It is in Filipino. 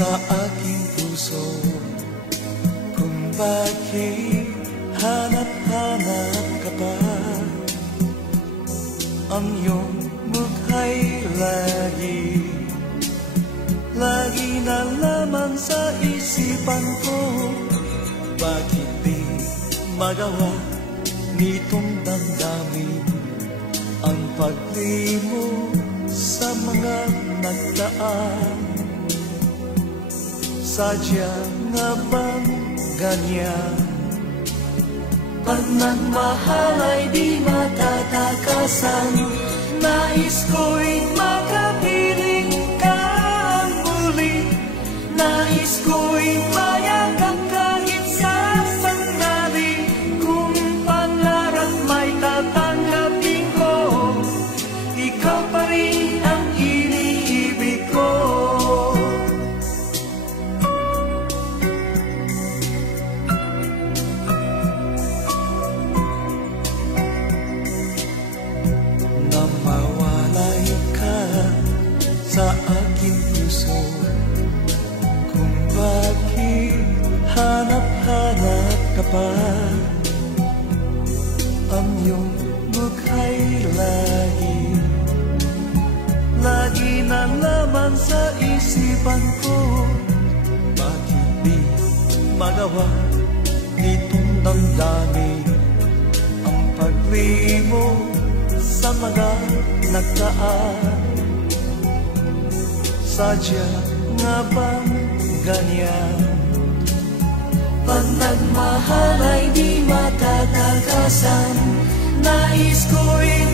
Sa aking puso, kung bakit hanap-hanap ka pa, ang iyong mukha'y lagi na lamang sa isipan ko. Bakit di magawa nitong damdamin ang paglimo sa mga nagdaan? Sadya nga bang ganyan? Pag nagmahal ay di matatakasan, nais ko'y makapiling ka muli, nais ko'y mayakap kahit sa sandali. Kung pangarap may tatanggapin ko, ikaw pa rin ang iniibig ko. Sa aking puso, kung bakit hanap-hanap ka pa, ang iyong mukha'y lagi na lamang sa isipan ko. Bakit di magawa nitong damdamin ang paglimo sa mga nagdaan? Sadya nga bang ganyan? Pag nagmahal ay di matatakasan, nais ko'y